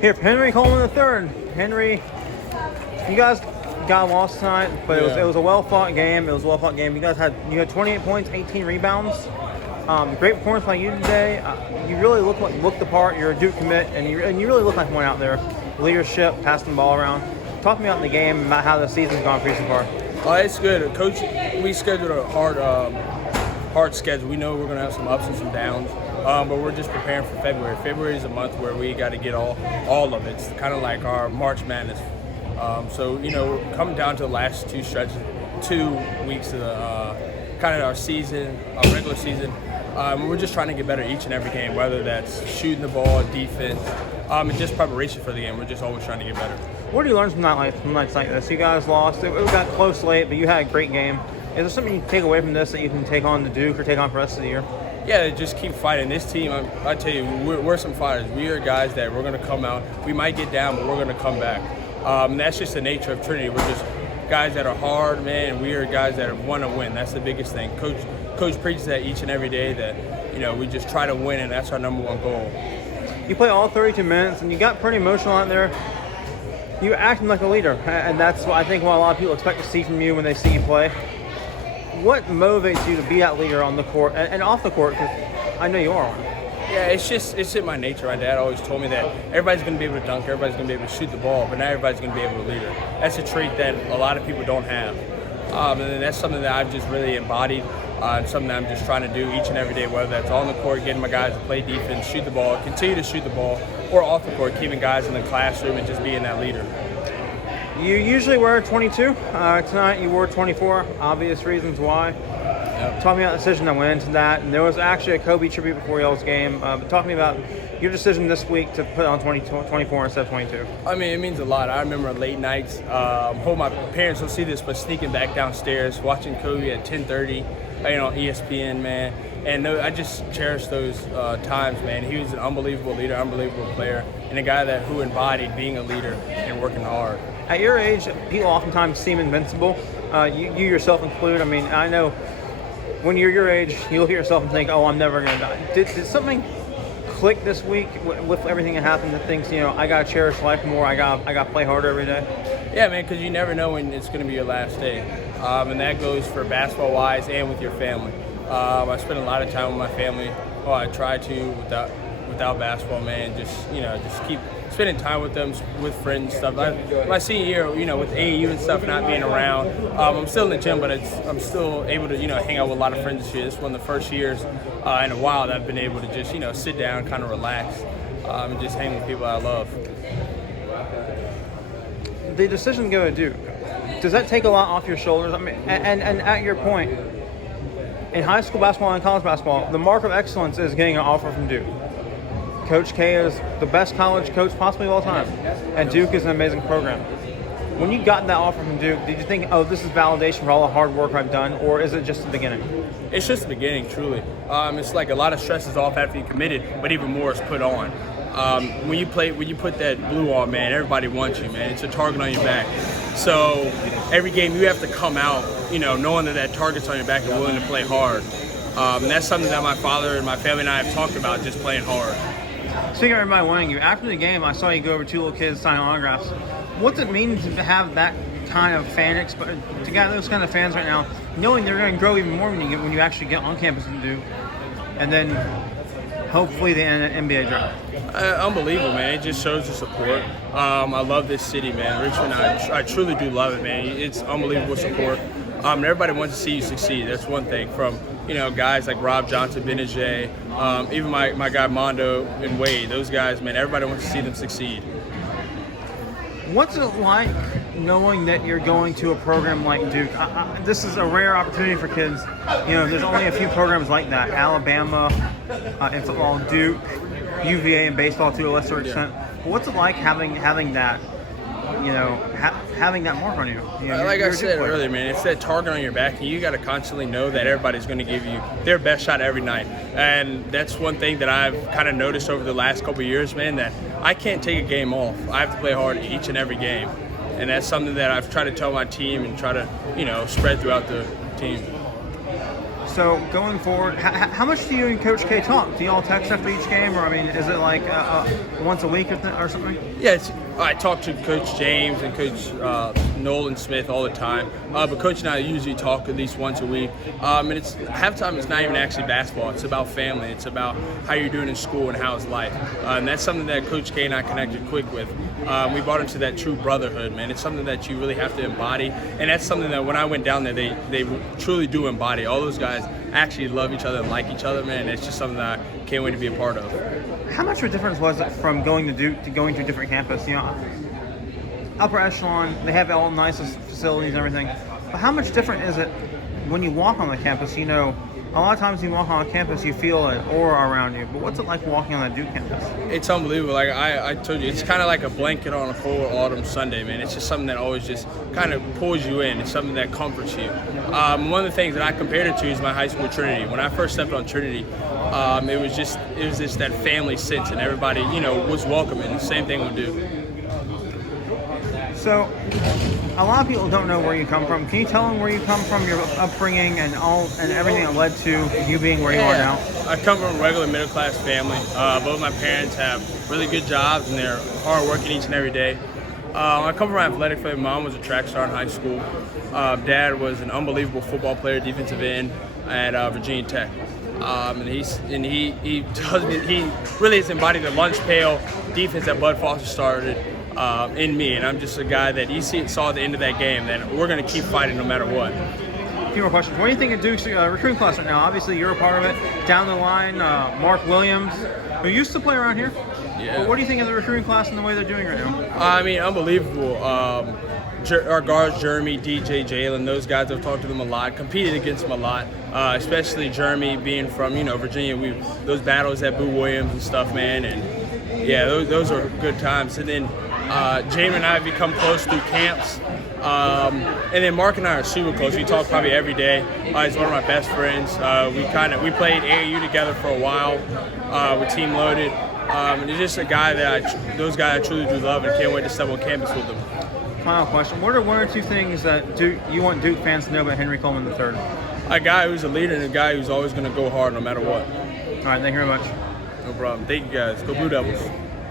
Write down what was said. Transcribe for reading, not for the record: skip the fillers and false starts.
Here for Henry Coleman III. Henry, you guys got lost tonight, but it was a well-fought game. You had 28 points, 18 rebounds. Great performance by you today. You really look the part. You're a Duke commit, and you really look like one out there. Leadership, passing the ball around. Talk to me about the game and about how the season's gone for you so far. It's good. Coach, we scheduled a hard schedule. We know we're going to have some ups and some downs, but we're just preparing for February. February is a month where we got to get all of it. It's kind of like our March Madness. So, we're coming down to the last 2 weeks of kind of our season, our regular season. We're just trying to get better each and every game, whether that's shooting the ball, defense, and just preparation for the game. We're just always trying to get better. What do you learn from nights like this? You guys lost. It got close late, but you had a great game. Is there something you can take away from this that you can take on to Duke or take on for the rest of the year? Yeah, just keep fighting. This team, I tell you, we're some fighters. We are guys that we're going to come out. We might get down, but we're going to come back. And that's just the nature of Trinity. We're just guys that are hard, man. We are guys that want to win. That's the biggest thing. Coach preaches that each and every day that, we just try to win, and that's our number one goal. You play all 32 minutes, and you got pretty emotional out there. You're acting like a leader, and that's what I think what a lot of people expect to see from you when they see you play. What motivates you to be that leader on the court and off the court? Because I know you are one. Yeah, it's in my nature. My dad always told me that everybody's going to be able to dunk, everybody's going to be able to shoot the ball, but not everybody's going to be able to lead her. That's a trait that a lot of people don't have. And that's something that I've just really embodied, something that I'm just trying to do each and every day, whether that's on the court, getting my guys to play defense, shoot the ball, continue to shoot the ball, or off the court, keeping guys in the classroom and just being that leader. You usually wear 22. Tonight you wore 24. Obvious reasons why. Yep. Talk to me about the decision that went into that. And there was actually a Kobe tribute before y'all's game. But talk to me about your decision this week to put on 24 instead of 22. I mean, it means a lot. I remember late nights. Hope my parents don't see this, but sneaking back downstairs, watching Kobe at 10:30, on ESPN, man. And I just cherish those times, man. He was an unbelievable leader, unbelievable player, and a guy who embodied being a leader and working hard. At your age, people oftentimes seem invincible. You yourself included. I mean, I know when you're your age, you look at yourself and think, "Oh, I'm never going to die." Did something click this week with everything that happened that thinks, I got to cherish life more. I got to play harder every day? Yeah, man, because you never know when it's going to be your last day, and that goes for basketball-wise and with your family. I spend a lot of time with my family. Well, I try to without basketball, man. Just keep spending time with them, with friends and stuff. My senior year, with AAU and stuff not being around, I'm still in the gym, but I'm still able to, hang out with a lot of friends this year. This is one of the first years in a while that I've been able to just, sit down, kind of relax, and just hang with people I love. The decision to go to Duke, does that take a lot off your shoulders? I mean, and at your point, in high school basketball and college basketball, the mark of excellence is getting an offer from Duke. Coach K is the best college coach possibly of all time, and Duke is an amazing program. When you got that offer from Duke, did you think, oh, this is validation for all the hard work I've done, or is it just the beginning? It's just the beginning, truly. It's like a lot of stress is off after you committed, but even more is put on. When you put that blue on, man, everybody wants you, man. It's a target on your back. So every game you have to come out, knowing that target's on your back and willing to play hard. And that's something that my father and my family and I have talked about, just playing hard. Speaking of everybody wanting you, after the game, I saw you go over 2 little kids signing autographs. What's it mean to have that kind of to get those kind of fans right now, knowing they're going to grow even more when you actually get on campus and do, and then hopefully the NBA draft? Unbelievable, man. It just shows the support. I love this city, man. Richmond, I truly do love it, man. It's unbelievable support. And everybody wants to see you succeed. That's one thing. From guys like Rob Johnson, Benajay, even my guy Mondo and Wade. Those guys, man. Everybody wants to see them succeed. What's it like knowing that you're going to a program like Duke? This is a rare opportunity for kids. There's only a few programs like that. Alabama in football, Duke, UVA in baseball to a lesser extent. But what's it like having that? Having that mark on you. Like I said earlier, man, it's that target on your back, and you got to constantly know that everybody's going to give you their best shot every night. And that's one thing that I've kind of noticed over the last couple of years, man, that I can't take a game off. I have to play hard each and every game. And that's something that I've tried to tell my team and try to, spread throughout the team. So going forward, how much do you and Coach K talk? Do y'all text after each game, or I mean, is it like once a week or something? Yeah, I talk to Coach James and Coach Nolan Smith all the time, but Coach and I usually talk at least once a week. And it's halftime. It's not even actually basketball. It's about family. It's about how you're doing in school and how's life. And that's something that Coach K and I connected quick with. We brought into that true brotherhood, man. It's something that you really have to embody, and that's something that when I went down there, they truly do embody. All those guys actually love each other and like each other, man. It's just something that I can't wait to be a part of. How much of a difference was it from going to Duke to going to a different campus? You know, upper echelon, they have all the nicest facilities and everything. But how much different is it when you walk on the campus? You know, a lot of times you walk on a campus, you feel an aura around you. But what's it like walking on a Duke campus? It's unbelievable. Like I told you, it's kind of like a blanket on a cold autumn Sunday, man. It's just something that always just kind of pulls you in. It's something that comforts you. One of the things that I compared it to is my high school Trinity. When I first stepped on Trinity, it was just that family sense, and everybody, you know, was welcoming. The same thing with Duke. So, a lot of people don't know where you come from. Can you tell them where you come from, your upbringing, and everything that led to you being where you are now? I come from a regular middle class family. Both my parents have really good jobs, and they're hard working each and every day. I come from an athletic family. Mom was a track star in high school. Dad was an unbelievable football player, defensive end at Virginia Tech. And he really has embodied the lunch pail defense that Bud Foster started in me, and I'm just a guy that saw at the end of that game that we're going to keep fighting no matter what. A few more questions. What do you think of Duke's recruiting class right now? Obviously, you're a part of it. Down the line, Mark Williams, who used to play around here. Yeah. What do you think of the recruiting class and the way they're doing right now? I mean, unbelievable. Our guards, Jeremy, DJ, Jalen, those guys, I've talked to them a lot, competed against them a lot, especially Jeremy being from, Virginia. Those battles at Boo Williams and stuff, man, and yeah, those are good times. And then Jamie and I have become close through camps. And then Mark and I are super close. We talk probably every day. He's one of my best friends. We played AAU together for a while with Team Loaded. And he's just a guy those guys I truly do love, and can't wait to step on campus with them. Final question. What are one or two things that you want Duke fans to know about Henry Coleman III? A guy who's a leader and a guy who's always going to go hard no matter what. All right, thank you very much. No problem. Thank you guys. Go Blue Devils.